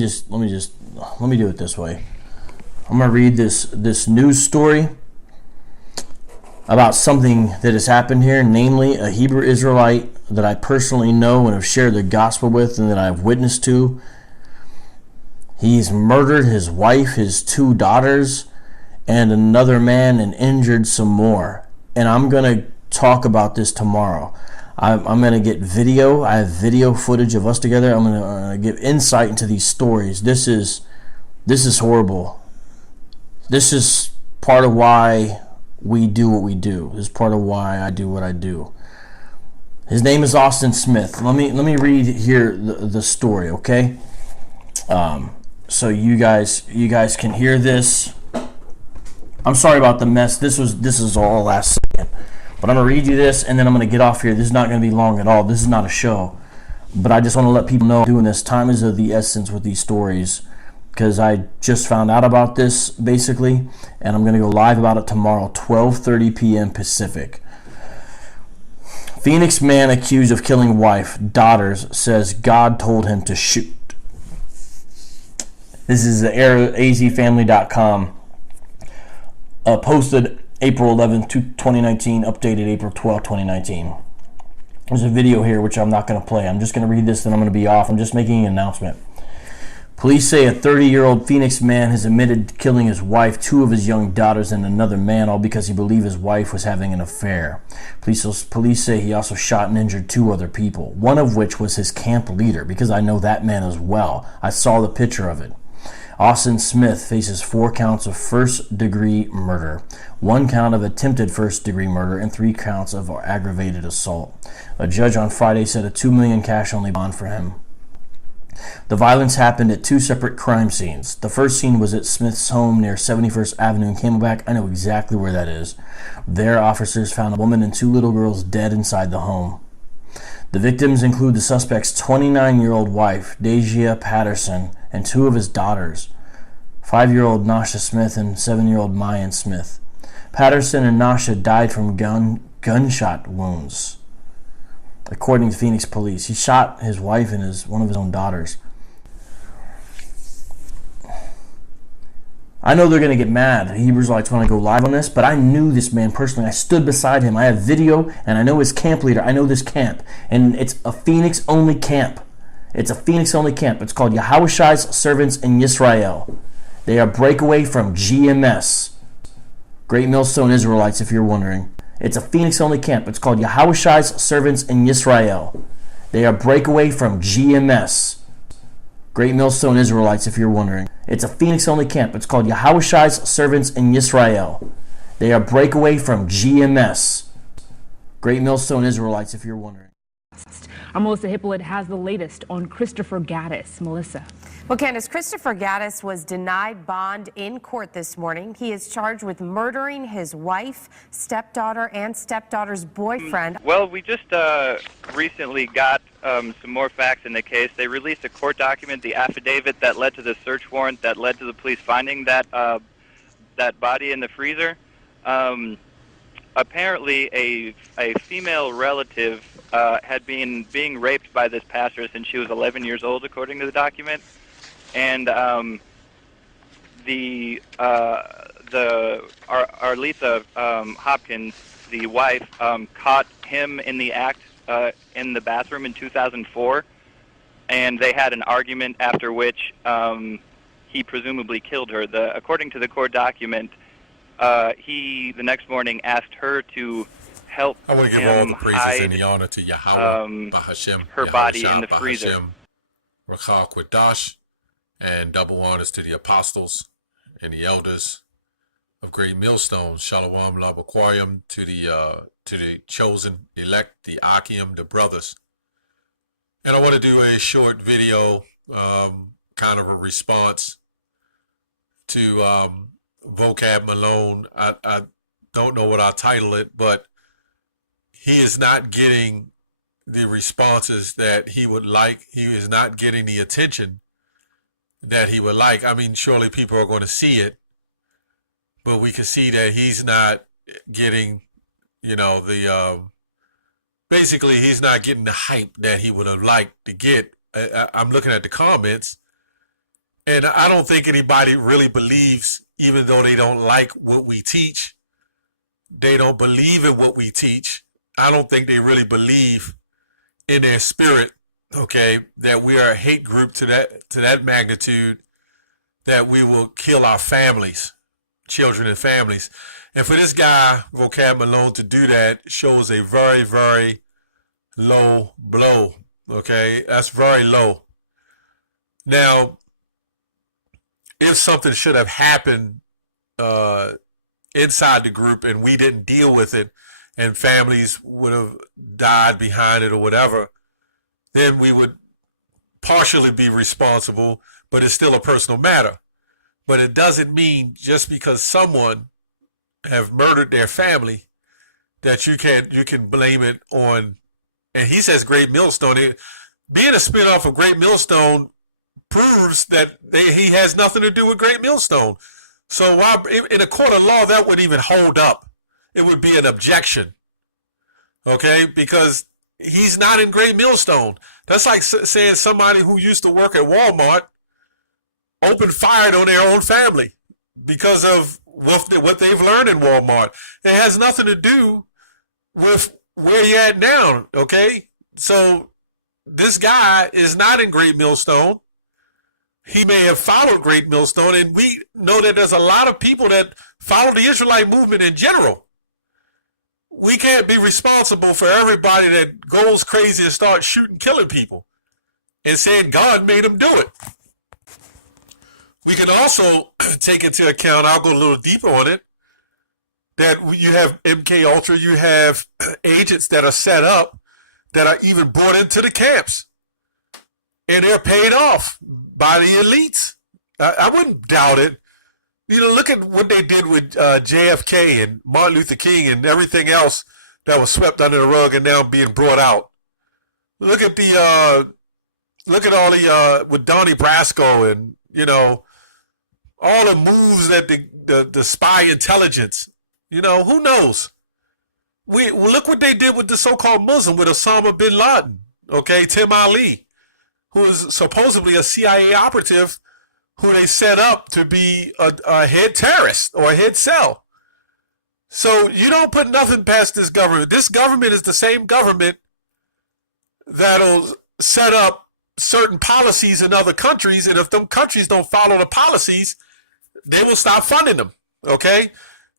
let me do it this way. I'm gonna read this news story about something that has happened here, namely a Hebrew Israelite that I personally know and have shared the gospel with and that I've witnessed to. He's murdered his wife, his 2 daughters, and another man, and injured some more. And I'm going to talk about this tomorrow. I'm going to get video. I have video footage of us together. I'm going to give insight into these stories. This is horrible. This is part of why we do what we do. This is part of why I do what I do. His name is Austin Smith. Let me read here the story, okay? So you guys can hear this. I'm sorry about the mess. This is all last second. But I'm going to read you this, and then I'm going to get off here. This is not going to be long at all. This is not a show. But I just want to let people know I'm doing this. Time is of the essence with these stories, because I just found out about this, basically, and I'm going to go live about it tomorrow, 12:30 p.m. Pacific. Phoenix man accused of killing wife, daughters, says God told him to shoot. This is the azfamily.com. Posted April 11, 2019, updated April 12, 2019. There's a video here which I'm not going to play. I'm just going to read this, then I'm going to be off. I'm just making an announcement. Police say a 30-year-old Phoenix man has admitted killing his wife, 2 of his young daughters, and another man, all because he believed his wife was having an affair. Police say he also shot and injured 2 other people, one of which was his camp leader, because I know that man as well. I saw the picture of it. Austin Smith faces 4 counts of first-degree murder, 1 count of attempted first-degree murder, and 3 counts of aggravated assault. A judge on Friday set a $2 million cash-only bond for him. The violence happened at 2 separate crime scenes. The first scene was at Smith's home near 71st Avenue in Camelback. I know exactly where that is. There, officers found a woman and 2 little girls dead inside the home. The victims include the suspect's 29-year-old wife, Deja Patterson, and 2 of his daughters, 5-year-old Nasha Smith and 7-year-old Mayan Smith. Patterson and Nasha died from gunshot wounds, according to Phoenix police. He shot his wife and one of his own daughters. I know they're going to get mad. The Hebrew Israelites want to go live on this, but I knew this man personally. I stood beside him. I have video, and I know his camp leader. I know this camp, and it's a Phoenix-only camp. It's a Phoenix-only camp. It's called Yahushai's Servants in Yisrael. They are breakaway from GMS, Great Millstone Israelites, if you're wondering. It's a Phoenix-only camp. It's called Yahushai's Servants in Yisrael. They are breakaway from GMS, Great Millstone Israelites, if you're wondering. It's a Phoenix-only camp. It's called Yahushai's Servants in Yisrael. They are breakaway from GMS, Great Millstone Israelites, if you're wondering. Our Melissa Hippolyte has the latest on Christopher Gaddis. Melissa. Well, Candace, Christopher Gaddis was denied bond in court this morning. He is charged with murdering his wife, stepdaughter, and stepdaughter's boyfriend. Well, we just recently got some more facts in the case. They released a court document, the affidavit that led to the search warrant that led to the police finding that body in the freezer. Apparently, a female relative had been being raped by this pastor since she was 11 years old, according to the document. And Arletha Hopkins, the wife, caught him in the act in the bathroom in 2004, and they had an argument after which he presumably killed her. According to the court document, he the next morning asked her to help I want to give all the praises and the honor to Yahweh, her body in the freezer. Rachal Quadash, and double honors to the apostles and the elders of Great Millstone. Shalom Labaquarium to the chosen elect, the Akim, the brothers. And I want to do a short video, kind of a response to Vocab Malone. I don't know what I'll title it, but he is not getting the responses that he would like. He is not getting the attention that he would like. I mean, surely people are going to see it, but we can see that he's not getting, basically he's not getting the hype that he would have liked to get. I'm looking at the comments, And I don't think anybody really believes, even though they don't like what we teach, they don't believe in what we teach. I don't think they really believe in their spirit, okay, that we are a hate group to that magnitude, that we will kill our families, children and families. And for this guy, Vocab Malone, to do that shows a very, very low blow, okay? That's very low. Now, if something should have happened inside the group and we didn't deal with it and families would have died behind it or whatever, then we would partially be responsible, but it's still a personal matter. But it doesn't mean just because someone have murdered their family that you can blame it on. And he says Great Millstone. Being a spinoff of Great Millstone proves that he has nothing to do with Great Millstone. So why, in a court of law, that wouldn't even hold up. It would be an objection, okay? Because he's not in Great Millstone. That's like saying somebody who used to work at Walmart opened fire on their own family because of what they've learned in Walmart. It has nothing to do with where you're at now, okay? So this guy is not in Great Millstone. He may have followed Great Millstone, and we know that there's a lot of people that follow the Israelite movement in general. We can't be responsible for everybody that goes crazy and starts shooting, killing people and saying God made them do it. We can also take into account, I'll go a little deeper on it, that you have MK Ultra, you have agents that are set up that are even brought into the camps, and they're paid off by the elites. I wouldn't doubt it. You know, look at what they did with JFK and Martin Luther King and everything else that was swept under the rug and now being brought out. Look at all the with Donnie Brasco and, you know, all the moves that the spy intelligence, you know, who knows? Look what they did with the so-called Muslim, with Osama bin Laden, okay, Tim Ali, who is supposedly a CIA operative who they set up to be a head terrorist or a head cell. So you don't put nothing past this government. This government is the same government that'll set up certain policies in other countries, and if them countries don't follow the policies, they will stop funding them, okay?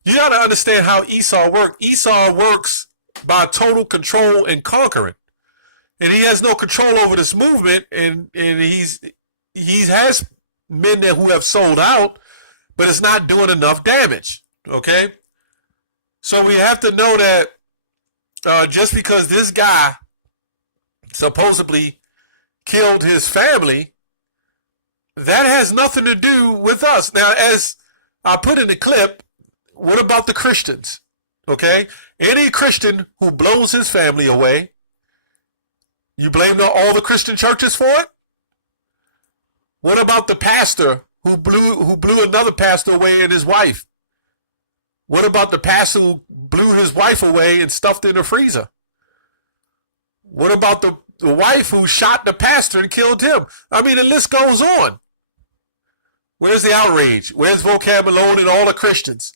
You got to understand how Esau works. Esau works by total control and conquering. And he has no control over this movement, and he has men there who have sold out, but it's not doing enough damage, okay? So we have to know that just because this guy supposedly killed his family, that has nothing to do with us. Now, as I put in the clip, what about the Christians? Okay? Any Christian who blows his family away, you blame all the Christian churches for it? What about the pastor who blew another pastor away and his wife? What about the pastor who blew his wife away and stuffed in the freezer? What about the wife who shot the pastor and killed him? I mean, the list goes on. Where's the outrage? Where's Vocab Malone and all the Christians?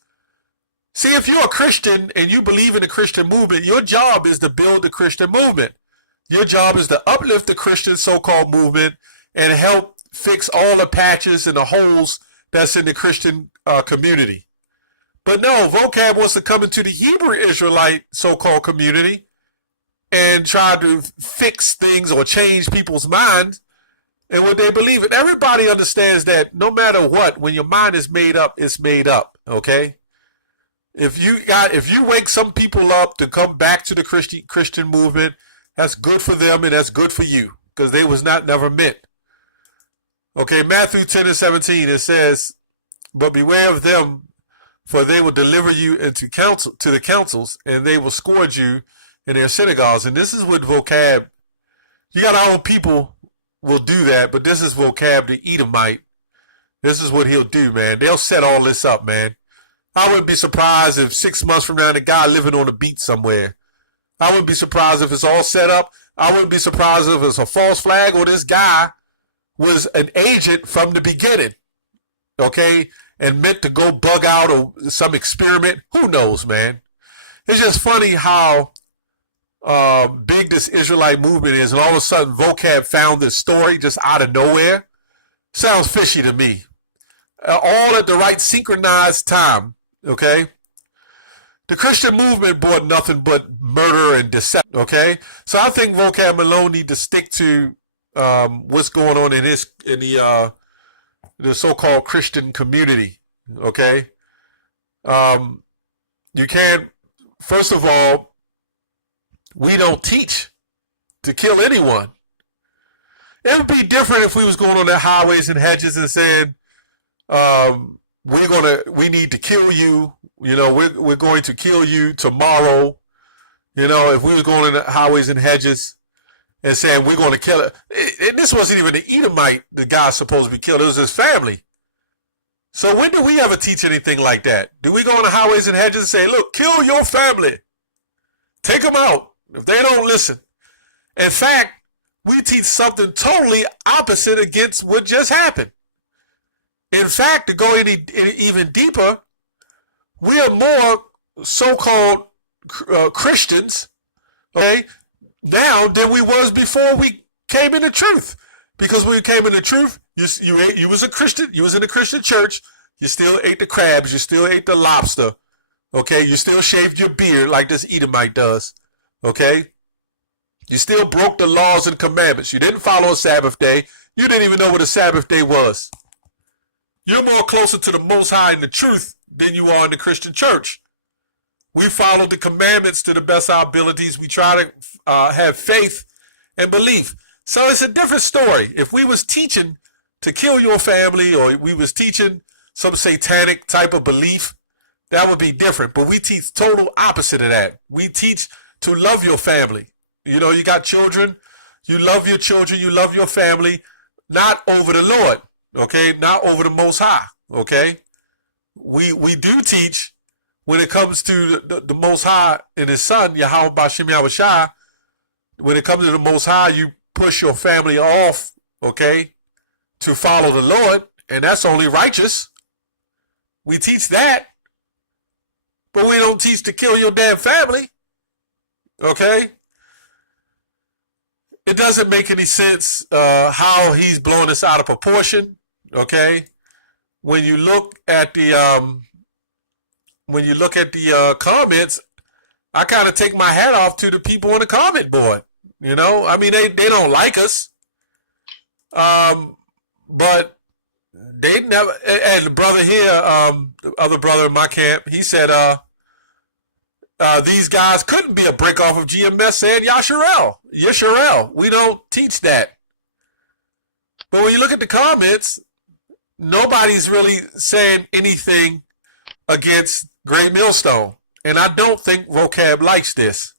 See, if you're a Christian and you believe in the Christian movement, your job is to build the Christian movement. Your job is to uplift the Christian so-called movement and help fix all the patches and the holes that's in the Christian community. But no, Vocab wants to come into the Hebrew Israelite so-called community and try to fix things or change people's minds and what they believe in. Everybody understands that no matter what, when your mind is made up, it's made up, okay? If you wake some people up to come back to the Christian movement, that's good for them and that's good for you, because they was never meant. Okay, Matthew 10:17, it says, "But beware of them, for they will deliver you into to the councils, and they will scourge you in their synagogues." And this is what Vocab, you got our own people will do that, but this is Vocab, the Edomite. This is what he'll do, man. They'll set all this up, man. I wouldn't be surprised if 6 months from now, the guy living on the beach somewhere. I wouldn't be surprised if it's all set up. I wouldn't be surprised if it's a false flag or this guy was an agent from the beginning, okay, and meant to go bug out or some experiment. Who knows, man? It's just funny how big this Israelite movement is, and all of a sudden Vocab found this story just out of nowhere. Sounds fishy to me. All at the right synchronized time, okay? The Christian movement brought nothing but murder and deception, okay? So I think Vocab Malone need to stick to what's going on in the so-called Christian community, okay? You can't, first of all, we don't teach to kill anyone. It would be different if we was going on the highways and hedges and saying, we need to kill you. You know, we're going to kill you tomorrow. You know, if we was going on the highways and hedges and saying we're going to kill it. And this wasn't even the Edomite, the guy's supposed to be killed. It was his family. So when do we ever teach anything like that? Do we go on the highways and hedges and say, look, kill your family. Take them out if they don't listen. In fact, we teach something totally opposite against what just happened. In fact, to go even deeper, we are more so-called Christians, okay, now than we was before we came into truth. Because when we came into truth, you was a Christian, you was in a Christian church, you still ate the crabs, you still ate the lobster, okay, you still shaved your beard like this Edomite does, okay. You still broke the laws and commandments. You didn't follow a Sabbath day. You didn't even know what a Sabbath day was. You're more closer to the Most High in the truth than you are in the Christian church. We follow the commandments to the best of our abilities. We try to have faith and belief. So it's a different story. If we was teaching to kill your family, or we was teaching some satanic type of belief, that would be different. But we teach total opposite of that. We teach to love your family. You know, you got children, you love your children, you love your family, not over the Lord, okay? Not over the Most High, okay? We do teach when it comes to the Most High and His Son, Yahweh B'Shem Yahushua. When it comes to the Most High, you push your family off, okay, to follow the Lord, and that's only righteous. We teach that, but we don't teach to kill your damn family, okay? It doesn't make any sense how he's blowing this out of proportion, okay? When you look at the comments, I kind of take my hat off to the people on the comment board. You know, I mean, they don't like us, but they never. And the brother here, the other brother in my camp, he said, these guys couldn't be a break off of GMS, said Yasharel. We don't teach that. But when you look at the comments, nobody's really saying anything against Great Millstone. And I don't think Vocab likes this.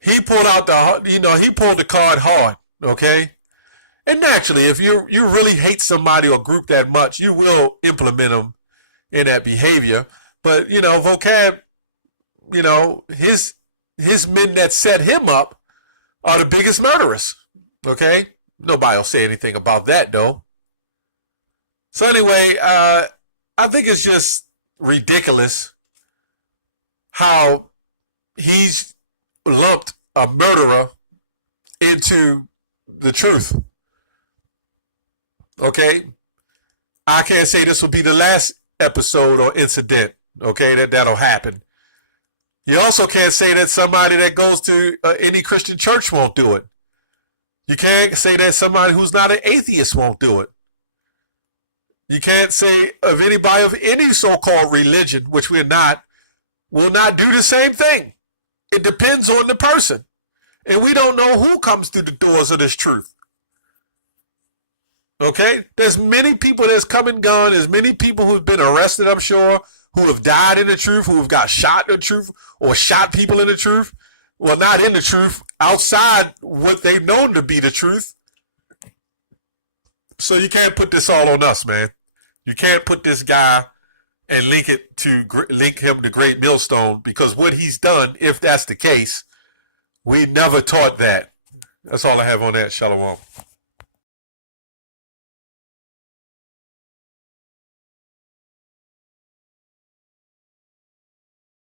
He pulled out he pulled the card hard, okay? And naturally, if you really hate somebody or group that much, you will implement them in that behavior. But, you know, Vocab, you know, his men that set him up are the biggest murderers, okay? Nobody will say anything about that, though. So anyway, I think it's just ridiculous how he's lumped a murderer into the truth, okay? I can't say this will be the last episode or incident, okay, that'll happen. You also can't say that somebody that goes to any Christian church won't do it. You can't say that somebody who's not an atheist won't do it. You can't say of anybody of any so-called religion, which we're not, will not do the same thing. It depends on the person. And we don't know who comes through the doors of this truth. Okay? There's many people that's come and gone. There's many people who've been arrested, I'm sure, who have died in the truth, who have got shot in the truth, or shot people in the truth. Well, not in the truth, outside what they've known to be the truth. So you can't put this all on us, man. You can't put this guy and link him to Great Millstone, because what he's done, if that's the case, we never taught that. That's all I have on that. Shalom.